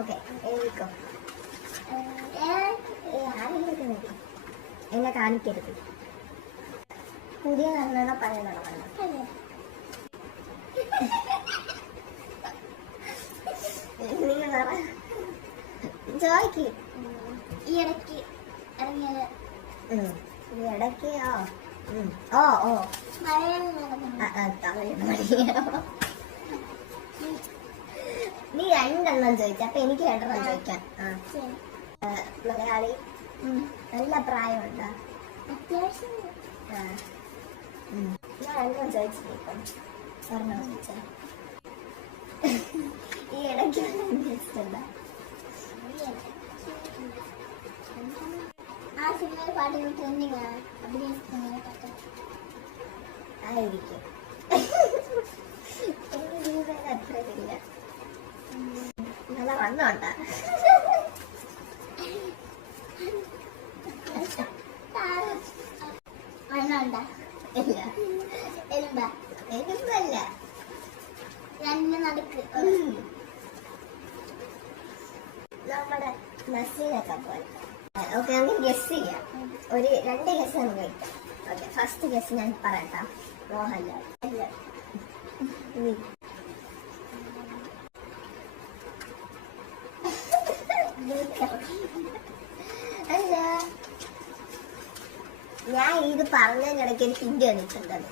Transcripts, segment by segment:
Okay എഴുതിക്കോ. എന്നെ കാണിക്കരുത്. പുതിയ നടന്നോ പഴയ നടന്നോ? നീ പറ, ചോദിക്ക്. ഈ ഇടയ്ക്ക് ഇറങ്ങിയത് ഈ ഇടയ്ക്ക് ഓ ഓ നീ രണ്ടെണ്ണം ചോദിച്ച, അപ്പൊ എനിക്ക് രണ്ടെണ്ണം ചോദിക്കാം. മലയാളി നല്ല പ്രായമുണ്ടോ? അത്യാവശ്യം. ഞാൻ രണ്ടും ചോദിച്ചിരിക്കും. പറഞ്ഞോ ചോദിച്ച. ഈ ഇടയ്ക്ക് എന്താ ആ സിനിമയിൽ പാട്ടുകൾ ട്രെൻഡിങ് ആണ്. അഭിനയിക്കുന്നതിനെ പറ്റി ആയിരിക്കും. എനിക്ക് ജീവിതം അത്ര ഇല്ല. നല്ല വണ്ണമുണ്ടാ? വണ്ണമുണ്ടാ? ഇല്ല. എലുമ്പാ? എനിക്കല്ല. രണ്ട് നടുക്ക് നമ്മുടെ നസീനൊക്കെ പോലെ. ഓക്കെ, നമുക്ക് ഗസ് ചെയ്യാം. ഒരു 2 ഗസ് നമുക്ക് വയ്ക്കാം. ഓക്കെ, ഫസ്റ്റ് ഗസ് ഞാൻ പറയട്ടാ. മോഹൻലാൽ. അല്ല, അല്ല, ഞാൻ ഇത് പറഞ്ഞതിനിടയ്ക്ക് ഒരു ഹിന്റ് വന്നിട്ടുണ്ടത്.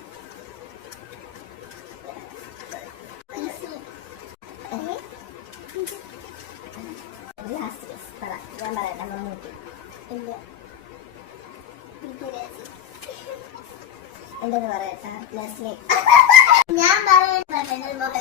ലാസ്റ്റ് ഗസ് പറ. ഞാൻ പറയട്ടെ. മമ്മൂട്ടി. ഇല്ല. എന്തെന്ന് പറയട്ടാ? നസ്ലി. ഞാൻ പറയുന്നത്